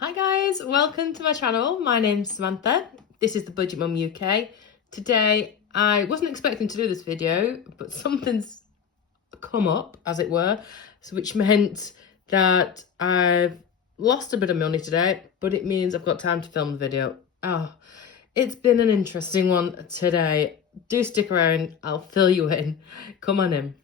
Hi guys, welcome to my channel. My name's Samantha. This is the Budget Mum UK. Today, I wasn't expecting to do this video, but something's come up, as it were, which meant that I've lost a bit of money today, but it means I've got time to film the video. It's been an interesting one today. Do stick around, I'll fill you in. Come on in.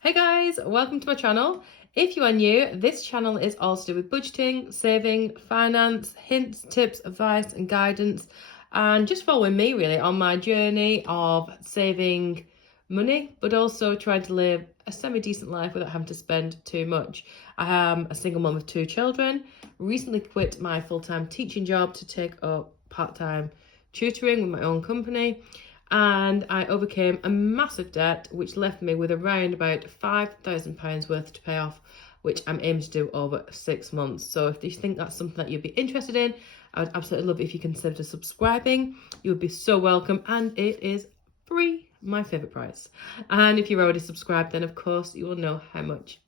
Hey guys, welcome to my channel. If you are new, this channel is all to do with budgeting, saving, finance, hints, tips, advice and guidance, and just following me really on my journey of saving money, but also trying to live a semi-decent life without having to spend too much. I am a single mum of 2 children, recently quit my full-time teaching job to take up part-time tutoring with my own company. And I overcame a massive debt, which left me with around about £5,000 worth to pay off, which I'm aiming to do over 6 months. So if you think that's something that you'd be interested in, I would absolutely love it if you consider subscribing. You would be so welcome, and it is free, my favourite price. And if you're already subscribed, then of course you will know how much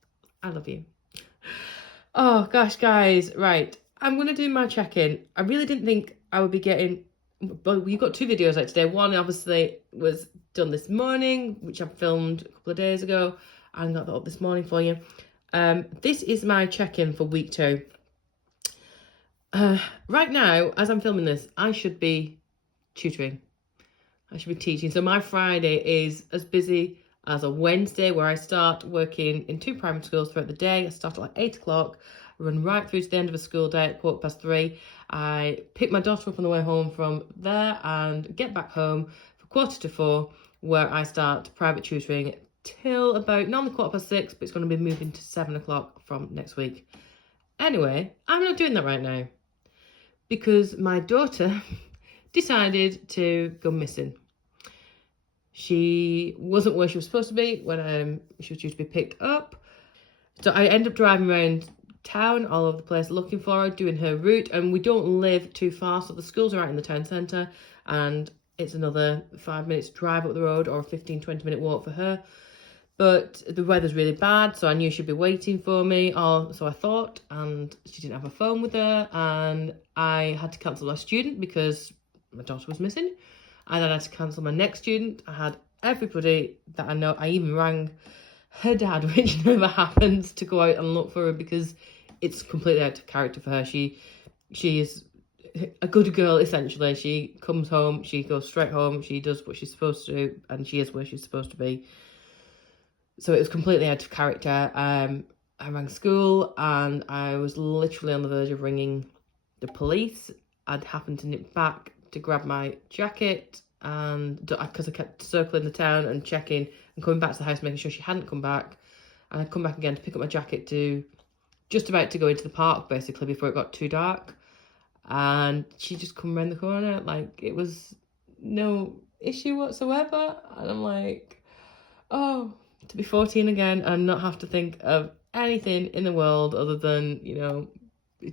I love you. Oh gosh, guys, right. I'm going to do my check-in. I really didn't think I would be getting... But we've got 2 videos out today. One obviously was done this morning, which I filmed a couple of days ago, and got that up this morning for you. This is my check-in for week 2. Right now, as I'm filming this, I should be tutoring. I should be teaching. So my Friday is as busy as a Wednesday, where I start working in 2 primary schools throughout the day. I start at like 8 o'clock, run right through to the end of a school day at 3:15. I pick my daughter up on the way home from there and get back home for 4:45, where I start private tutoring till about, normally 6:15, but it's going to be moving to 7 o'clock from next week. Anyway, I'm not doing that right now because my daughter decided to go missing. She wasn't where she was supposed to be when she was due to be picked up. So I end up driving around town all over the place looking for her, doing her route, and we don't live too far, so the schools are out in the town centre, and it's another 5 minutes drive up the road, or a 15-20 minute walk for her. But the weather's really bad, so I knew she'd be waiting for me, or so I thought, and she didn't have a phone with her, and I had to cancel my student because my daughter was missing. And then I had to cancel my next student. I had everybody that I know. I even rang her dad, which never happens, to go out and look for her because it's completely out of character for her. She is a good girl, essentially. She comes home, she goes straight home, she does what she's supposed to do, and she is where she's supposed to be. So it was completely out of character. I rang school and I was literally on the verge of ringing the police. I'd happened to nip back to grab my jacket, and because I kept circling the town and checking and coming back to the house, making sure she hadn't come back. And I'd come back again to pick up my jacket, to just about to go into the park basically before it got too dark, and she just come around the corner like it was no issue whatsoever. And I'm like, oh, to be 14 again and not have to think of anything in the world other than,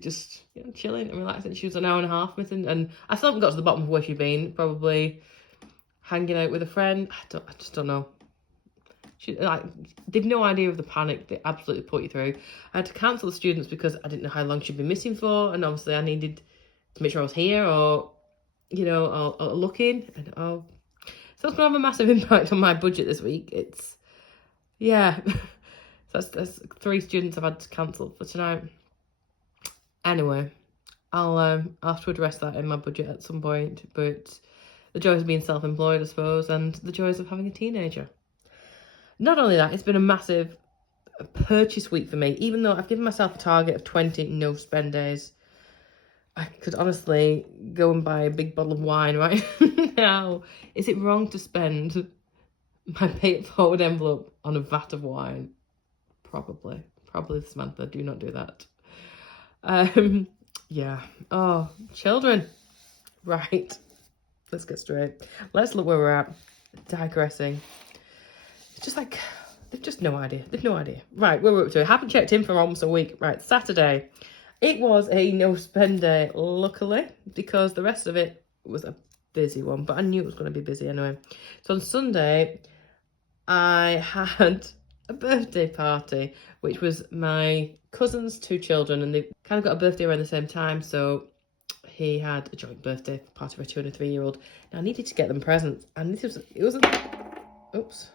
just chilling and relaxing. She was an hour and a half missing, and I still haven't got to the bottom of where she'd been. Probably hanging out with a friend. I just don't know. They've no idea of the panic they absolutely put you through. I had to cancel the students because I didn't know how long she'd been missing for, and obviously I needed to make sure I was here or looking. And so it's going to have a massive impact on my budget this week. So that's 3 students I've had to cancel for tonight. Anyway, I'll have to address that in my budget at some point, but the joys of being self-employed, I suppose, and the joys of having a teenager. Not only that, it's been a massive purchase week for me. Even though I've given myself a target of 20 no-spend days, I could honestly go and buy a big bottle of wine right now. Is it wrong to spend my pay-it-forward envelope on a vat of wine? Probably, Samantha, do not do that. Yeah. Oh, children. Right. Let's get straight. Let's look where we're at. Digressing. It's just like, they've just no idea. They've no idea. Right, where we're up to. I haven't checked in for almost a week. Right, Saturday. It was a no-spend day, luckily, because the rest of it was a busy one, but I knew it was going to be busy anyway. So on Sunday, I had a birthday party, which was my cousin's 2 children, and they kind of got a birthday around the same time, so he had a joint birthday party for a 2 and a 3-year-old. Now I needed to get them presents, and oops,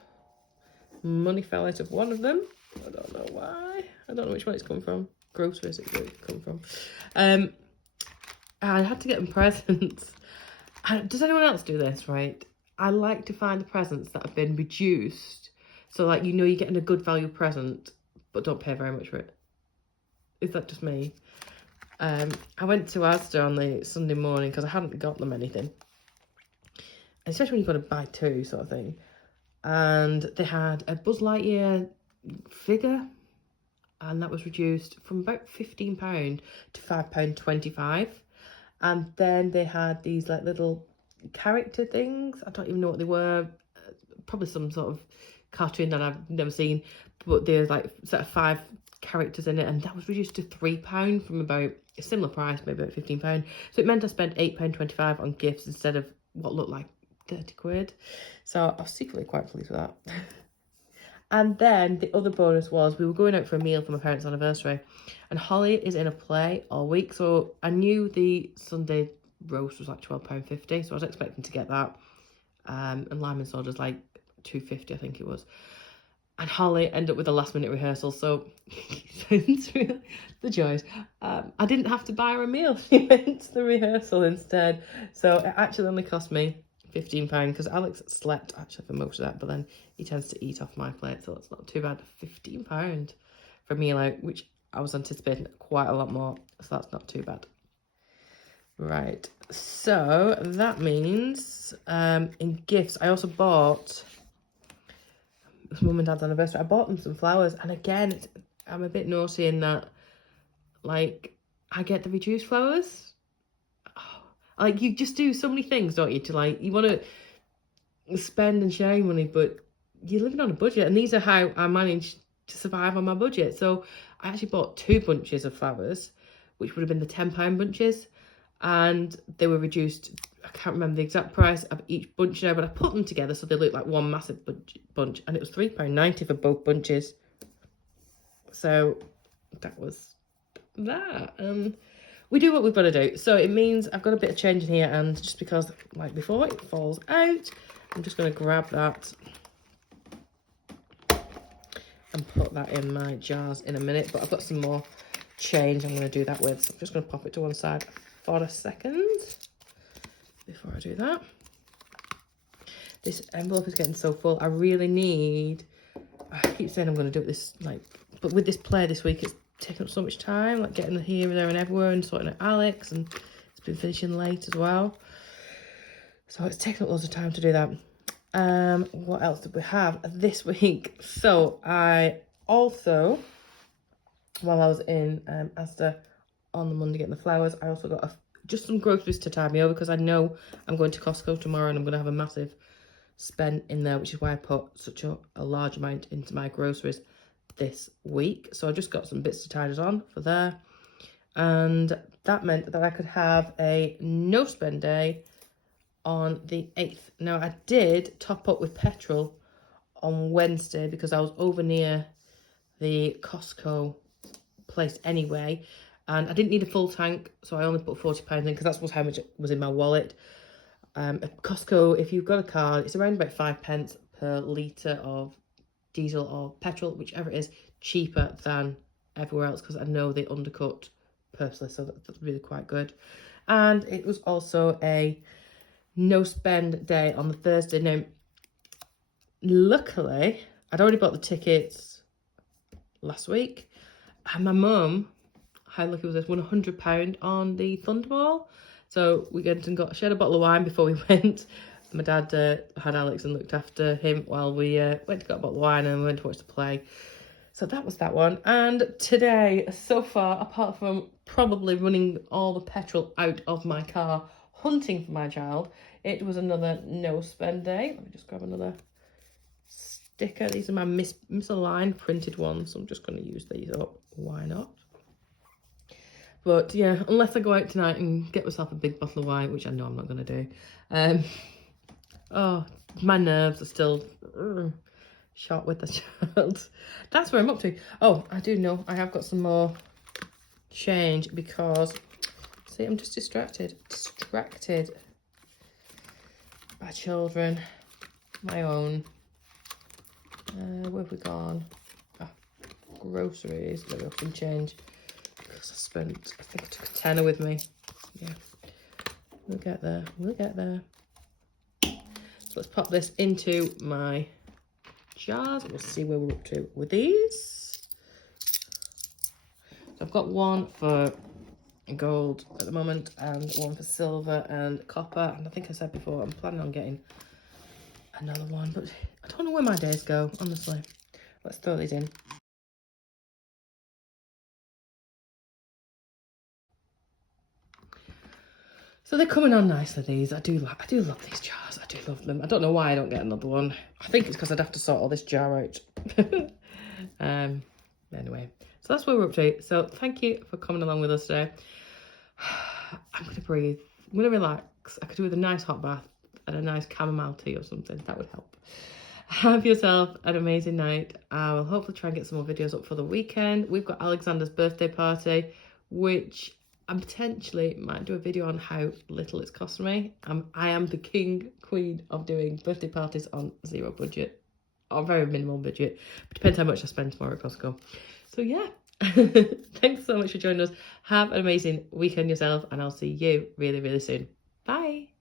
money fell out of one of them. I don't know why. I don't know which one it's come from. Groceries it's come from. I had to get them presents. Does anyone else do this, right? I like to find the presents that have been reduced. So, like, you know you're getting a good value present, but don't pay very much for it. Is that just me? I went to Asda on the Sunday morning because I hadn't got them anything. Especially when you've got to buy 2 sort of thing. And they had a Buzz Lightyear figure. And that was reduced from about £15 to £5.25. And then they had these like little character things. I don't even know what they were. Probably some sort of cartoon that I've never seen. But there's like sort of 5 characters in it. And that was reduced to £3 from about a similar price, maybe about £15. So it meant I spent £8.25 on gifts instead of what looked like 30 quid. So I was secretly quite pleased with that. And then the other bonus was we were going out for a meal for my parents' anniversary. And Holly is in a play all week. So I knew the Sunday roast was like £12.50. So I was expecting to get that. And lime and soda's like £2.50, I think it was. And Holly ended up with a last minute rehearsal. So the joys. I didn't have to buy her a meal. She went to the rehearsal instead. So it actually only cost me £15 because Alex slept actually for most of that, but then he tends to eat off my plate, so it's not too bad. £15 for a meal out, which I was anticipating quite a lot more, so that's not too bad. Right, so that means in gifts, I also bought, it was Mum and Dad's anniversary, I bought them some flowers, and again, I'm a bit naughty in that, like, I get the reduced flowers. Like, you just do so many things, don't you, to like, you want to spend and share money, but you're living on a budget, and these are how I managed to survive on my budget. So I actually bought 2 bunches of flowers, which would have been the £10 bunches, and they were reduced. I can't remember the exact price of each bunch now, but I put them together so they look like one massive bunch, and it was £3.90 for both bunches. So that was that. We do what we've got to do. So it means I've got a bit of change in here, and just because, like before, it falls out, I'm just going to grab that and put that in my jars in a minute. But I've got some more change I'm going to do that with. So I'm just going to pop it to one side for a second before I do that. This envelope is getting so full. I really need, I keep saying I'm going to do it this, like, but with this play this week, it's taking up so much time, like getting here, there and everywhere, and sorting out Alex, and it's been finishing late as well, so it's taken up loads of time to do that. What else did we have this week? So I also, while I was in Asda on the Monday getting the flowers, I also got just some groceries to tide me over, because I know I'm going to Costco tomorrow and I'm going to have a massive spend in there, which is why I put such a large amount into my groceries this week. So I just got some bits to tie it on for there, and that meant that I could have a no spend day on the 8th. Now I did top up with petrol on Wednesday because I was over near the Costco place anyway, and I didn't need a full tank, so I only put £40 in because that's how much it was in my wallet. At Costco, if you've got a card, it's around about 5p per litre of diesel or petrol, whichever it is, cheaper than everywhere else, because I know they undercut purposely, so that's really quite good. And it was also a no spend day on the Thursday. Now, luckily, I'd already bought the tickets last week, and my mum, how lucky was this, won £100 on the Thunderball. So we went and shared a bottle of wine before we went. My dad had Alex and looked after him while we went to get a bottle of wine and went to watch the play. So that was that one. And today, so far, apart from probably running all the petrol out of my car, hunting for my child, it was another no spend day. Let me just grab another sticker. These are my misaligned printed ones, so I'm just going to use these up. Why not? But yeah, unless I go out tonight and get myself a big bottle of wine, which I know I'm not going to do. Oh, my nerves are still shot with the child. That's where I'm up to. Oh, I do know I have got some more change because, see, I'm just distracted by children, my own. Where have we gone? Groceries. There we go, some change. Because I think I took a tenner with me. Yeah, we'll get there. So let's pop this into my jars. We'll see where we're up to with these. So I've got one for gold at the moment and one for silver and copper. And I think I said before, I'm planning on getting another one. But I don't know where my days go, honestly. Let's throw these in. So they're coming on nicely, these. I do love these jars. I do love them. I don't know why I don't get another one. I think it's because I'd have to sort all this jar out. Anyway, so that's where we're up to. So thank you for coming along with us today. I'm going to breathe. I'm going to relax. I could do with a nice hot bath and a nice chamomile tea or something. That would help. Have yourself an amazing night. I will hopefully try and get some more videos up for the weekend. We've got Alexander's birthday party, which I potentially might do a video on how little it's cost me. I am the queen of doing birthday parties on zero budget, or very minimal budget. But depends how much I spend tomorrow at Costco. So yeah, thanks so much for joining us. Have an amazing weekend yourself, and I'll see you really, really soon. Bye.